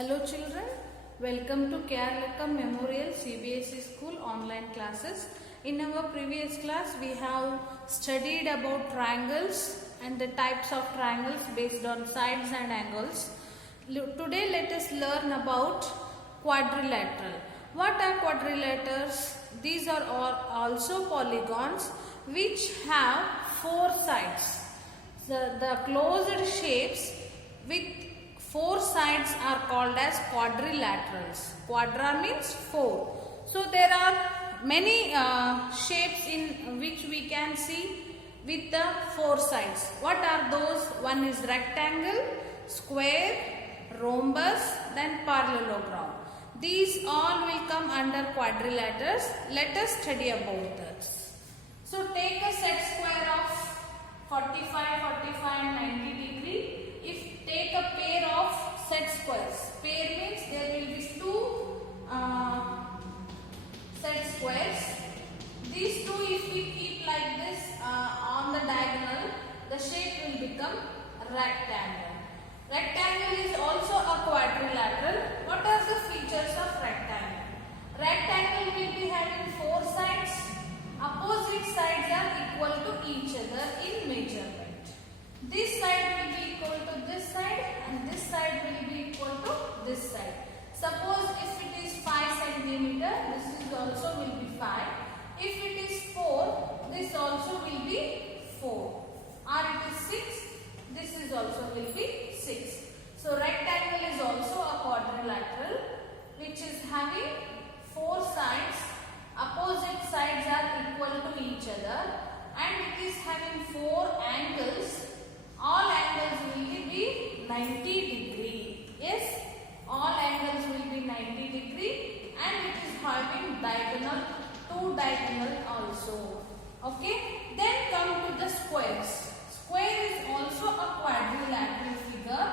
Hello children, welcome to Quadrilateral Memorial CBSE School online classes. In our previous class we have studied about triangles and the types of triangles based on sides and angles. Today let us learn about quadrilateral. What are quadrilaterals? These are also polygons which have four sides. The closed shapes with four sides are called as quadrilaterals. Quadra means four. So there are many shapes in which we can see with the four sides. What are those? One is rectangle, square, rhombus, then parallelogram. These all will come under quadrilaterals. Let us study about this. So take a set square of 45, 45 and 90 degree. If take a pair of set squares, pair means there will be two set squares. These two, if we keep like this on the diagonal, the shape will become rectangle. Rectangle is also a quadrilateral. What are the features of rectangle? Rectangle will be having four sides. Opposite sides are equal to each other in measurement. This side will be equal to this side and this side will be equal to this side. Suppose if it is 5 centimeter, this is also will be 5. If it is 4, this also will be 4. Or it is 6, this is also will be 6. So rectangle is also a quadrilateral which is having four sides. Opposite sides are equal to each other and it is having four angles. All angles will be 90 degree. Yes, all angles will be 90 degree and it is having diagonal, two diagonal also. Okay, then come to the squares. Square is also a quadrilateral figure.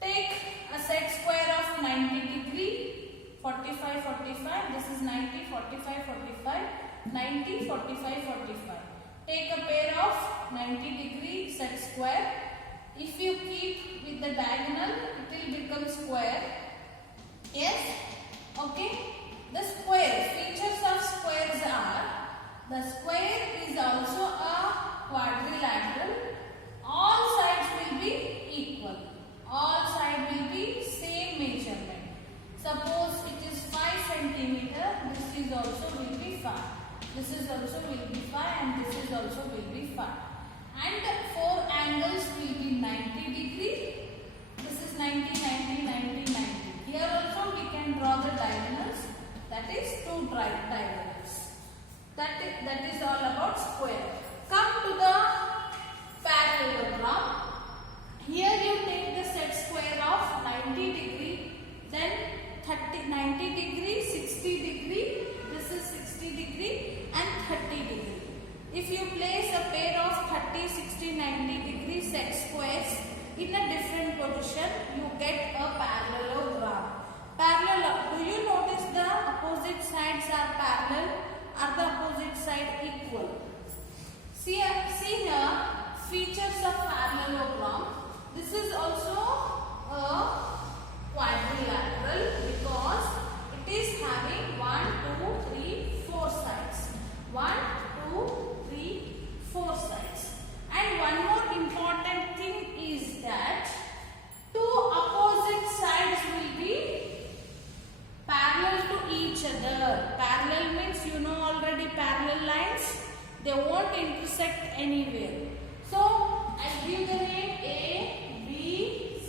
Take a set square of 90 degree, 45, 45, this is 90, 45, 45, 90, 45, 45. Take a pair of 90 degree set square. If you keep with the diagonal, it will become square. Yes? Okay? The square, features of squares are, the square is also a quadrilateral. All sides will be equal. All sides will be same measurement. Suppose it is 5 centimeter, this is also will be 5. This is also will be 5 and this is also will be 5. And four angles will be 90 degree. This is 90, 90, 90, 90. Here also we can draw the diagonals. That is two diagonals. That is all about square. Come to the parallelogram. Here you take the set square of 90 degree, then 90 degree, 60 degree, this is 60 degree and 30 degree. If you place a pair of 30, 60, 90 degree set squares in a different position, you get a parallelogram. Do you notice the opposite sides are parallel? Are the opposite side equal? See here, features of parallelogram. This is also a quadrilateral because it is having 1, 2, 3, 4 sides. 1, 2, 3, 4 sides. And one more important thing is that two opposite sides will be parallel to each other. Parallel means you know already parallel lines. They won't intersect anywhere. So I'll give the name A, B,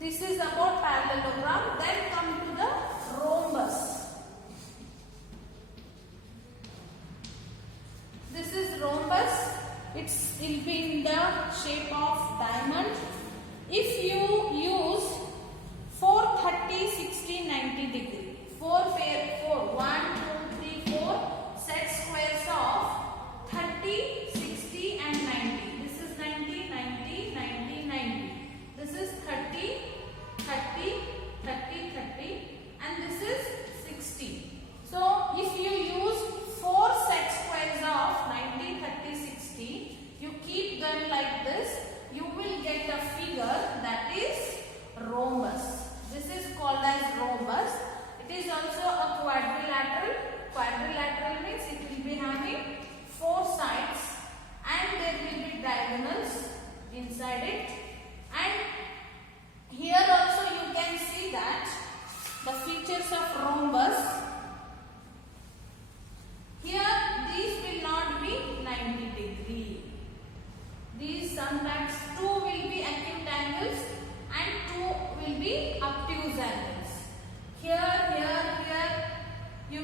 This is about parallelogram. Then come to the rhombus. This is rhombus. It will be in the shape of diamond. If you use 4, 30, 60, 90 degree, 4 1, 2, 3, 4 set squares of 30, 60 and 90. This is 90, 90, 90, 90. This is 30, 30, 30, 30 and this is 60. So if you use 4 set squares of 90, 30, 60, you keep them like this, you will get a figure that is rhombus. This is called as rhombus. It is also a quadrilateral. Quadrilateral means it will be having 4 sides and there will be diagonals inside it. And here also you can see that the features of rhombus. Here these will not be 90 degree. These sometimes 2 will be acute angles and 2 will be obtuse angles. Here you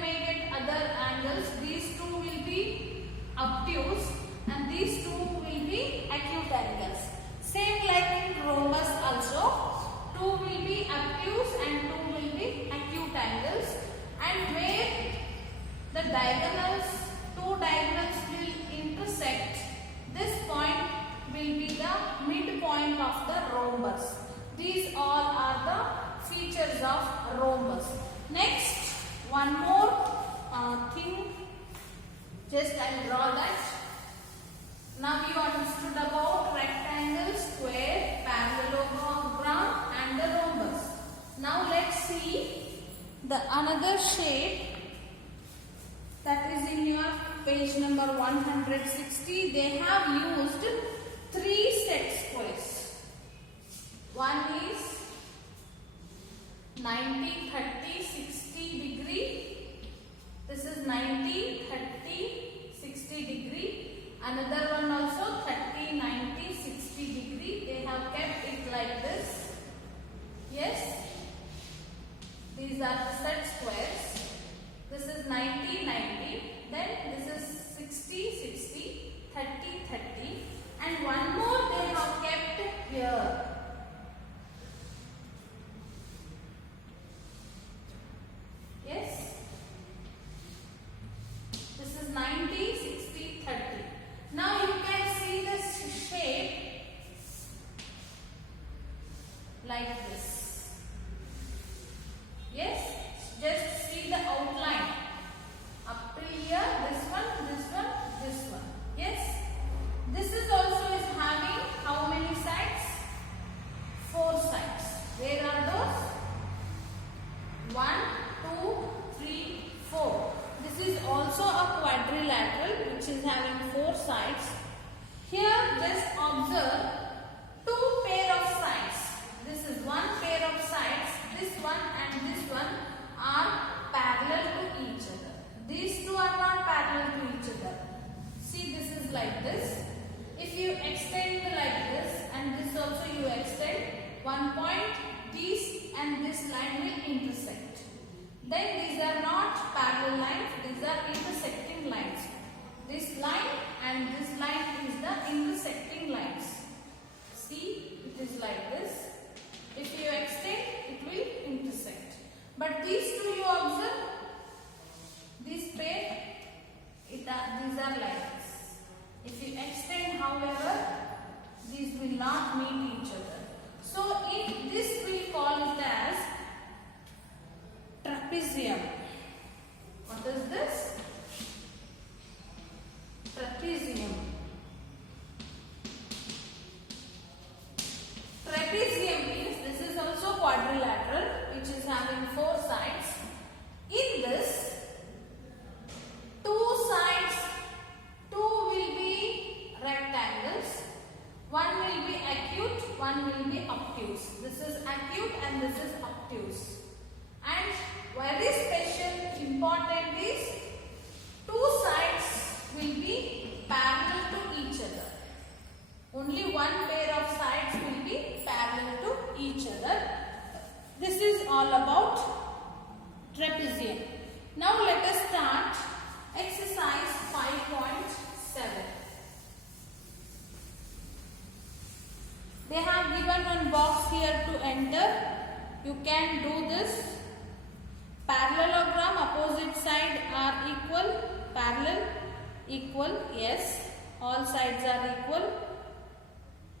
may get other angles. These 2 will be obtuse and these 2 will be acute angles. Same like in rhombus also. 2 will be obtuse and 2 will be acute angles. And where the diagonals, 2 diagonals will intersect, this point will be the midpoint of the rhombus. These all are the features of rhombus. Next, one more thing, just I will draw that. Now you understood about rectangle, square, parallelogram and the rhombus. Now let's see the another shape that is in your page number 160. They have used 3 set squares. One is 90, 30, 60 degree. This is 90, 30, 60 degree. Another one also 30, 90, 60 degree. They have kept it like this. Yes. These are the set squares. This is 90, 90. Then this is 60, 60, 30, 30. And one more they have kept here. Yes. This is 90, 60, 30. Now you can see this shape like this. Yes. Just see the outline. Up till here, this one, this one, this one. Yes. This is also is having how many sides? 4 sides. Where are those? 1, 2, 3, 4. This is also a quadrilateral which is having 4 sides. Here just observe 2 pair of sides. This is 1 pair of sides. This one and this one are parallel to each other. These 2 are not parallel to each other. See, this is like this. If you extend like this and this also you extend, one point, these and this line will intersect. Then these are not parallel lines, these are intersecting lines. This line and this line is the intersecting lines. See, it is like this. If you extend, it will intersect. But these 2 you observe, this pair, these are like this. If you extend, however, these will not meet each other. So in this we call it as trapezium. What is this? Trapezium. Trapezium means this is also quadrilateral which is having 4 sides. In this, 2 sides, 2 will be rectangles, 1 will be acute, 1 will be obtuse. This is acute and this is obtuse. And very special important is 2 sides will be parallel to each other. Only 1 pair of sides will be parallel to all about trapezium. Now let us start exercise 5.7. They have given one box here to enter. You can do this. Parallelogram, opposite side are equal. Parallel, equal, yes. All sides are equal.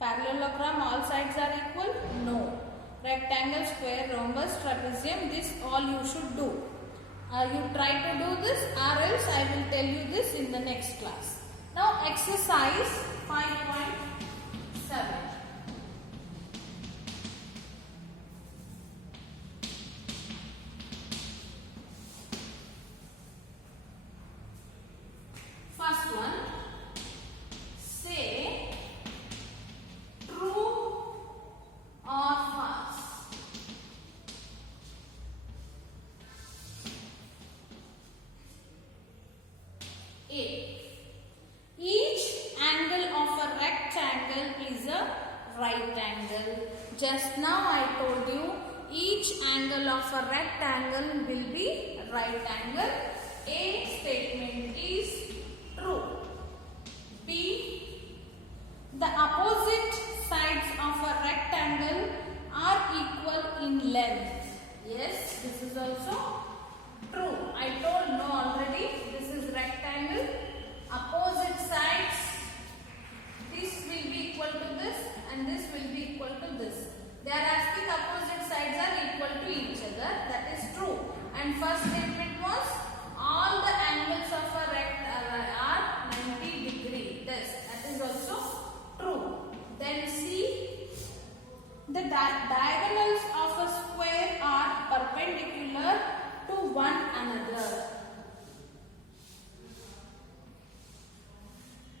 Parallelogram, all sides are equal? No. Rectangle, square, rhombus, trapezium, this all you should do. You try to do this or else I will tell you this in the next class. Now exercise 5.7. First one, say true or false. A. Each angle of a rectangle is a right angle. Just now I told you each angle of a rectangle will be right angle. A statement is true. B. The opposite sides of a rectangle are equal in length. Yes, this is also true. I told no already. This is rectangle. Opposite sides, this will be equal to this and this will be equal to this. They are asking opposite sides are equal to each other. That is true. And first statement was all the angles of a rectangle are 90 degree. That is also true. Then C. The diagonals of a square are perpendicular to one another.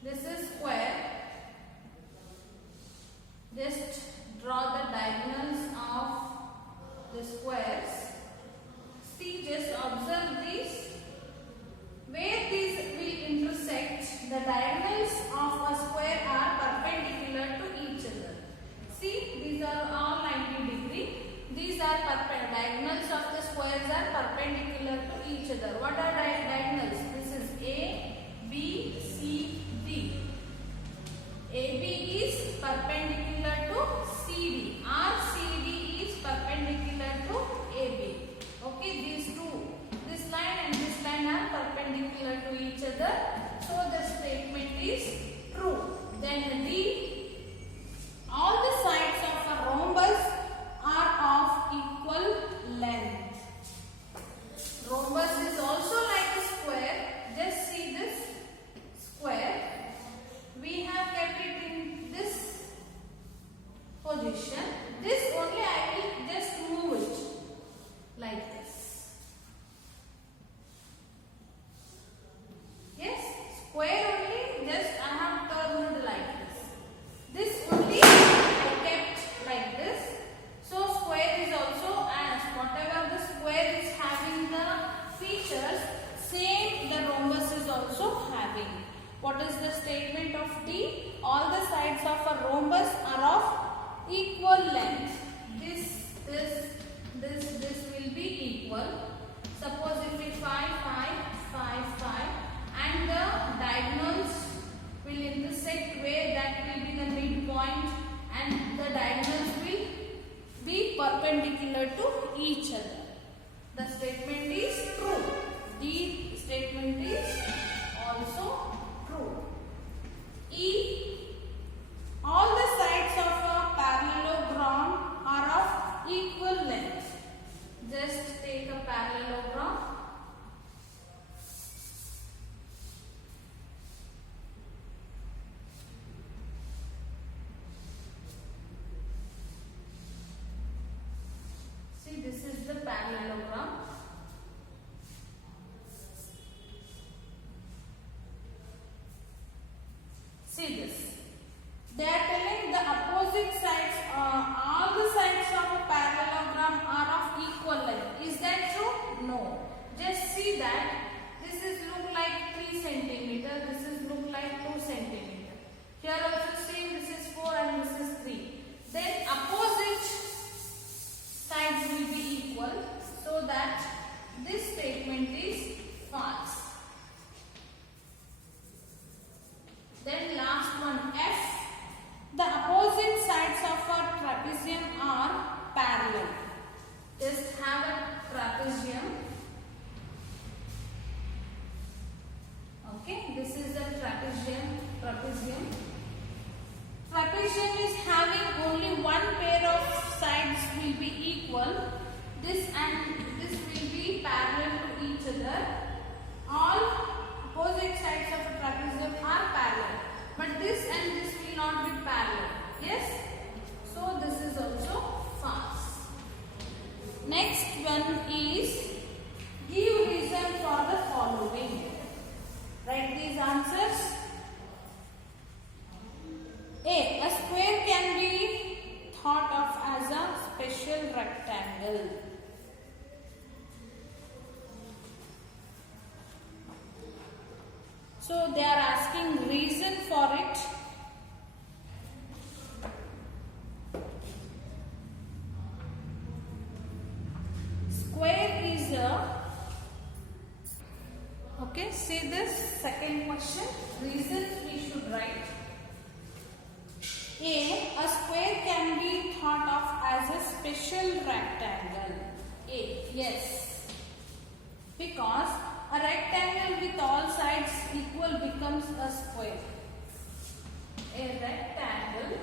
This is square. Just draw the diagonals of the squares. See, just observe these. Where these will intersect, the diagonals of a square are perpendicular to each other. See, these are all 90 degree. These are diagonals of the squares are perpendicular to each other. What are diagonals? This is A, B, C, D. AB is perpendicular to CD. RCD is perpendicular to AB. Okay, these two. This line and this line are perpendicular to each other. So the statement is true. Then D. All the sides of a rhombus are of equal length. Rhombus is also like a square. Just see this square. We have kept it in this position. This only I will just move it like this. Yes, square only just I have turned like this. This only I kept like this. So square is also as whatever the square is having the features, same the rhombus is also having. What is the statement of D? All the sides of a rhombus are of equal length. This will be equal. Suppose if we 5, 5, 5, 5 and the diagonals will intersect where that will be the midpoint and the diagonals will be perpendicular to each other. The statement is true. D statement is also true. E. All the sides of a parallelogram are of equal length. Just take a parallelogram. See, this is the parallelogram. special rectangle. So they are asking reason for it. Square is a, okay, see this second question, reasons we should write. A square can be thought of as a special rectangle. A, yes, because a rectangle with all sides equal becomes a square. A rectangle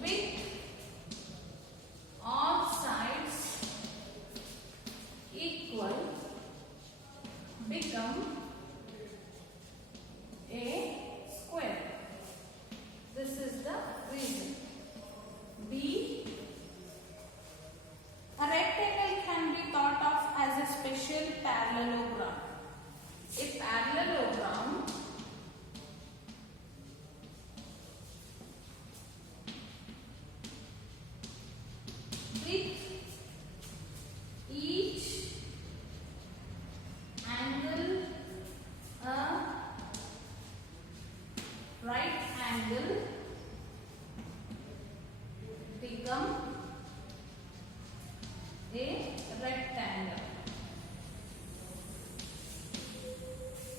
with all sides equal become a square. This is the reason. B, a rectangle can be thought of as a special parallelogram. A parallelogram with each angle a right angle become a rectangle.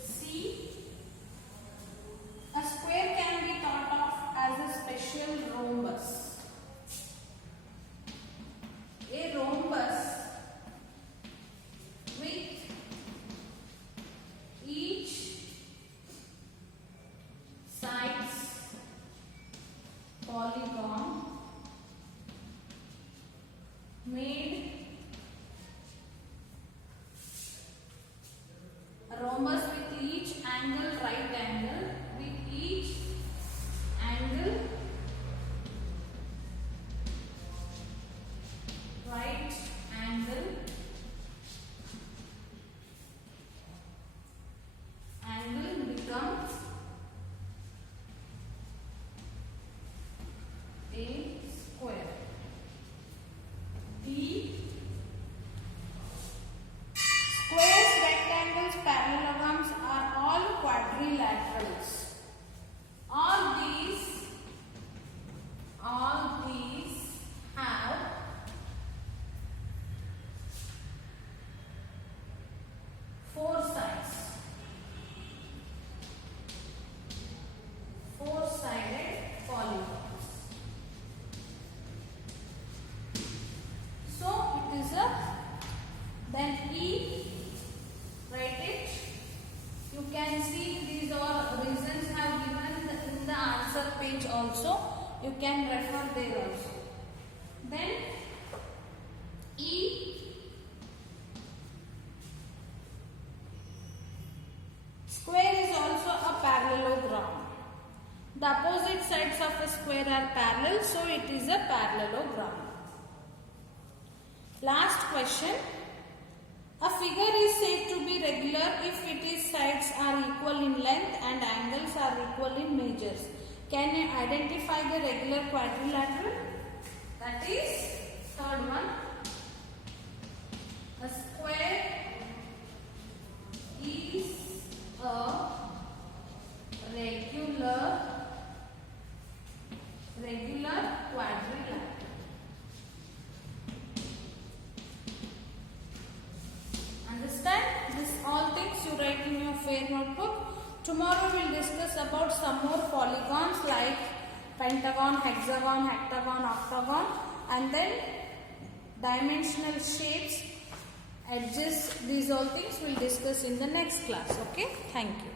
C, a square can be thought of as a special rhombus. A rhombus with each sides polygon made, a rhombus with each angle right angle, with each angle right angle becomes a square. D, squares, rectangles, parallelograms are all quadrilaterals. All these have four sides. Four-sided polygons. So it is a, then E, write it. You can see these all reasons have given in the answer page also. You can refer there also. Then E, square is also a parallelogram. The opposite sides of a square are parallel, so it is a parallelogram. Last question. A figure is said to be regular if its sides are equal in length and angles are equal in measures. Can you identify the regular quadrilateral? That is third one. A square is a regular quadrilateral. Understand? This all things you write in your fair notebook. Tomorrow we will discuss about some more polygons like pentagon, hexagon, heptagon, octagon, and then dimensional shapes, edges. These all things we will discuss in the next class. Okay? Thank you.